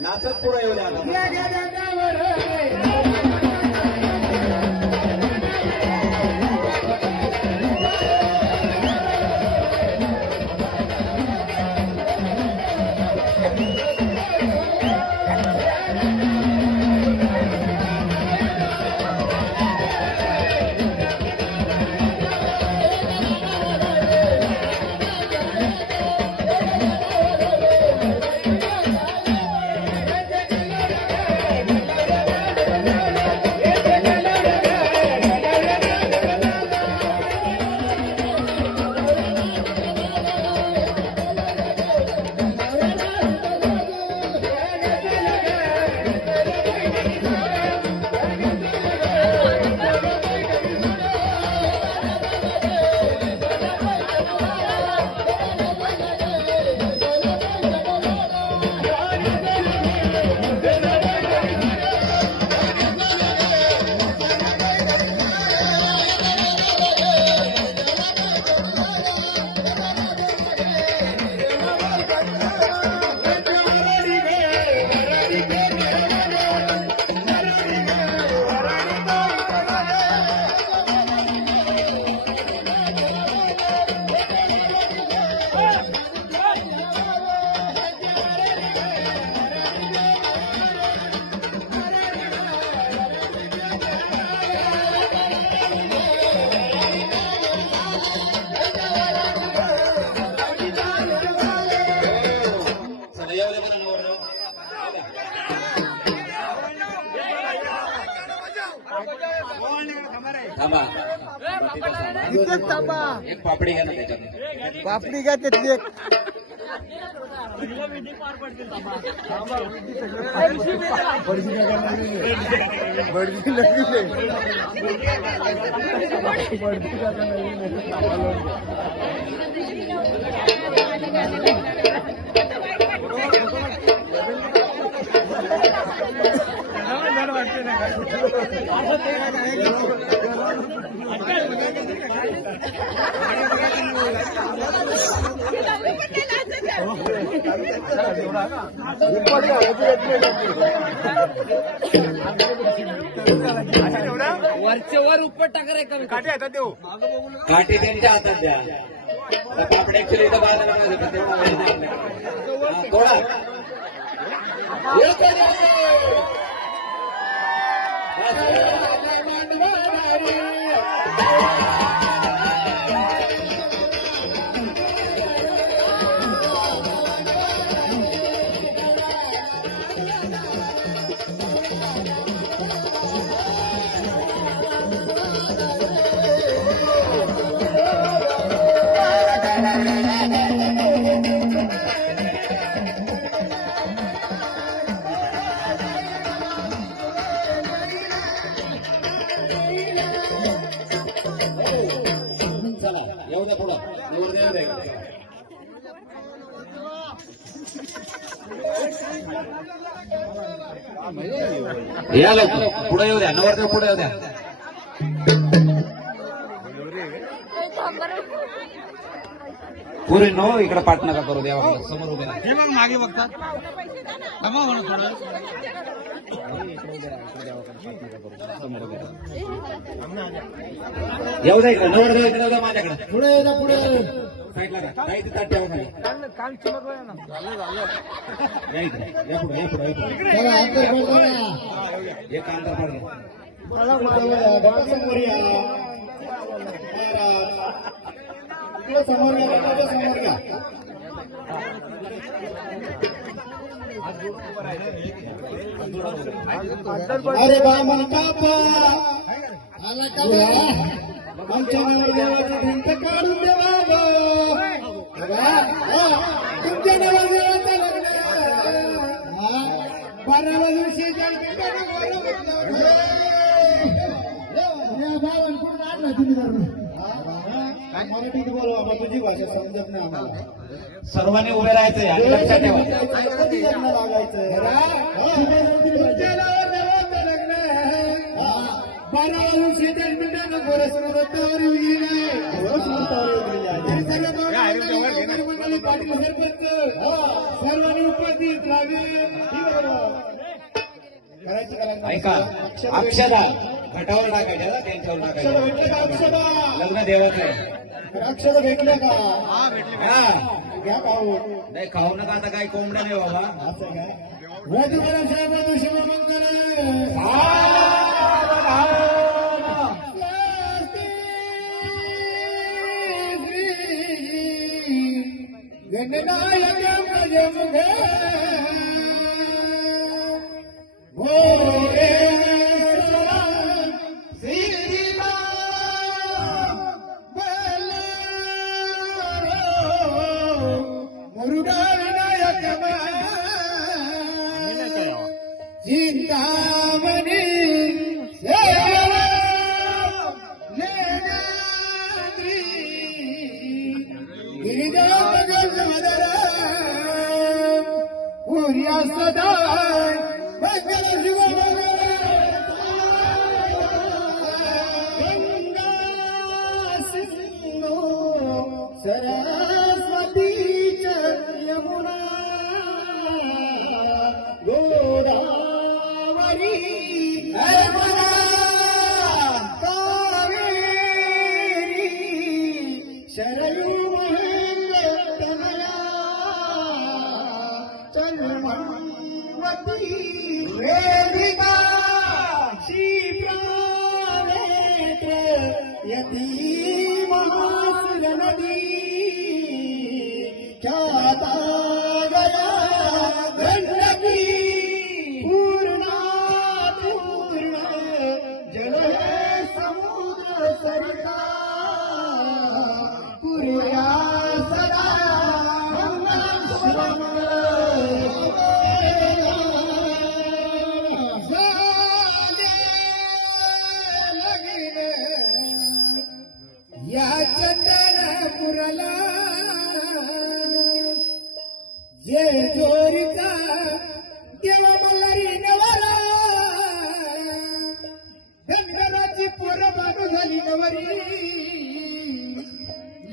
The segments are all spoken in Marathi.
नाचत पुढे येऊ द्या. थांबा एक पापडी घ्या ना त्याच्यात. पापडी घ्या त्यातली एक. वरच्या वर उपट टाका कमी काठी हातात देऊ. काठी त्यांच्या हातात द्या. पापडी ऍक्च्युली इथं बाजारात थोडा या लवकर पुढे येऊ द्या. नवरदेव पुढे येऊ द्या. पुरे नो इकडे पाठ नका करू द्या. समोर उभे हे मग मागे बघतात. थांबा म्हणून थोडं. येऊ द्या इकडे. नवरदेव इकडे येऊ द्या माझ्याकडे. पुढे येऊ द्या. पुढे साईडला द्या. ताई तिथं ठेवा खाली. काम चमकलं ना. या इकडे. या पुढे. या पुढे. या पुढे. एक अंतर पडलं. समोर या. समोर घ्या. समोर घ्या. अरे बा मन कापा आला का आमच्या नवरदेवाची भिंत काढून देवा तुमच्या नवरदेवाचं लग्न 12व्या दिवशी मराठीत बोलवा. तुझी भाषा समजत नाही आम्हाला. सर्वांनी उभे राहायचंय आणि लक्षात ठेवा. लागायचं 12व्या दिवशी मिनिटांना गोरसवर येईल. पाटील सरपंच सर्वांनी उपस्थित राहावे. ही बरोबर. करायची का ऐका अक्षदा घटावर टाकायच्या ना, त्यांच्यावर अक्षदा टाकायच्या. भेटले का अक्षदा? लग्न देवाचं आहे. अक्षदा भेटले का? हा घ्या पाहू. नाही खाऊ नका आता, काही कोंबडा नाही बाबा. असं काय? वधूवरा साहेब शुभमंगल. गणनायक प्रजमुखे भोरे श्रीला मुरुडा विनायक चिंतामणी सेवा लेण्याद्री गिरिजामदर पूर्या सदा मंगल शिव गंगा सिंधू सरस्वती यमुना गोदावरी नर्मदा कावेरी शरयू तनया चंद्रमती वेदिका क्षिप्रानेत्र यती महासुर नदी ख्याता गया गंडकी पूर्णा पूर्ण जल है समुद्र सरिता पूर्या सदा मंगलम शिवम या चंदनपुरला जे जोरीचा देवा मल्हारी नवरा धनगराची पोरं बाजू झाली नवरी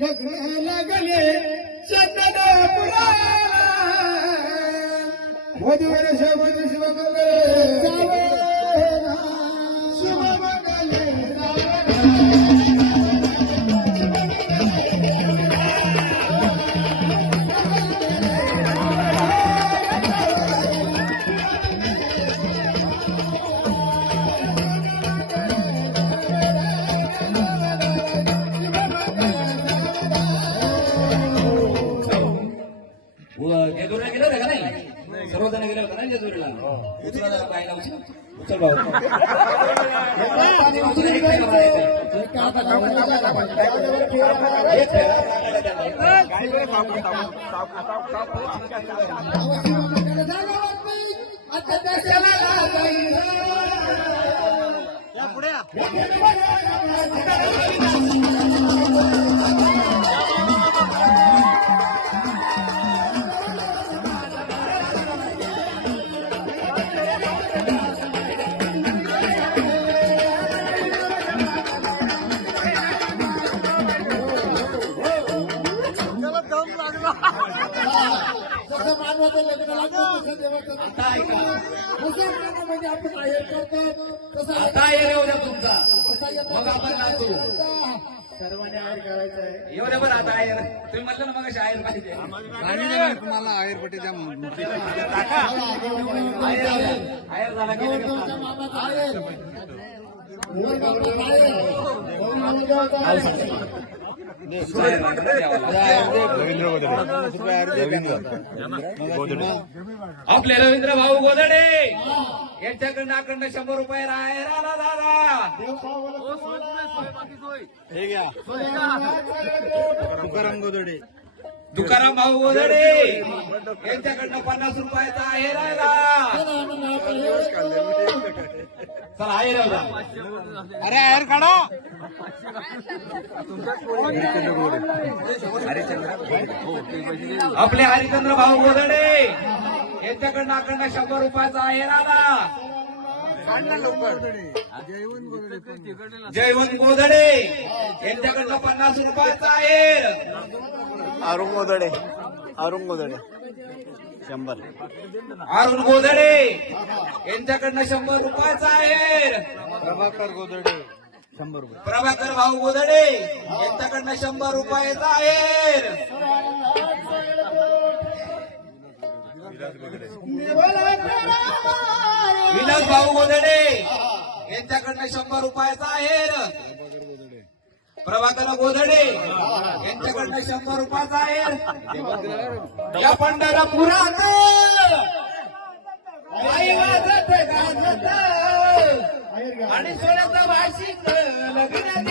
लग्न लागले चंदनपुरा वधूवर शोभत शिवमंगल शिवमंगल जेजुरीला गेलं होतं का नाही? सर्वजण गेले होते ना जेजुरीला. उचला जरा पाय लावून. उचल भाऊ. उचल एक फेरा मारायचा. एक फेरा जसं मानवाचं लग्न लागतं तसं देवाचं आता ऐका. मुसलमान म्हणजे आपण आहेर करतो तसं आता ये रे उद्या तुमचा. मग आपण नाचू. सर्वांनी आहेर करायचं आहे. येऊ दे बरं आता आयर. तुम्ही म्हटलं ना मग शायर पाहिजे. तुम्हाला आयुर्वेदिक द्या म्हणून. आयर झाला की लगेच नाचू. मामाचं आहेर गौरवाचं आहेर. आपले रवींद्र भाऊ गोदडे यांच्याकडनं अखंड 100 रुपये राहिला दादा. तुकाराम भाऊ गोदडे यांच्याकडनं 50 रुपयाचा आहे राहिला. चला आहे राहिला. अरे आहेर काढा. आपले हरिचंद्र भाऊ गोदडे यांच्याकडनं अखंड 100 रुपयाचा आहे राहिला. जयवंत गोदडे यांच्याकडनं 50 रुपयाचा आहे. अरुण गोदडे. अरुण गोधडे यांच्याकडनं 100 रुपयाचा आहेर. प्रभाकर गोदडे 100 रुपये. प्रभाकर भाऊ गोधडे यांच्याकडनं 100 रुपयाचा आहेर. विलास भाऊ गोधडे यांच्याकडनं 100 रुपयाचा आहेर. प्रभाकर गोधडे यांच्याकडनं 100 रुपयाचा आहेर. या पंढरपुरात आई वाजत गाजत आणि सोन्याचा भाषिक लग्न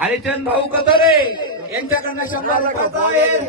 हरिचंद भाऊ कथोरे यांच्याकडनं 100 रुपयाचा आहेर.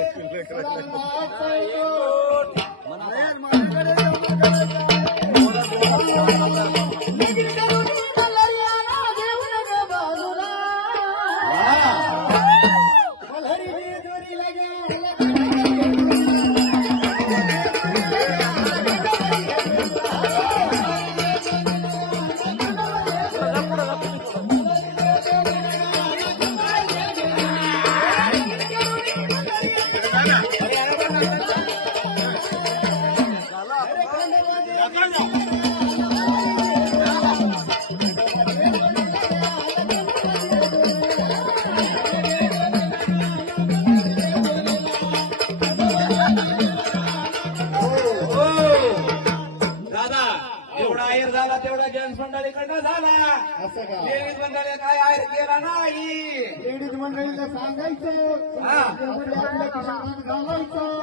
जेवढा आहेर झाला तेवढा जेंट्स मंडळीकडनं झाला. असं का? लेडीज मंडळी काय आहेर केला नाही. लेडीज मंडळीला सांगायचं हा. आपल्या खिशात घालायचं.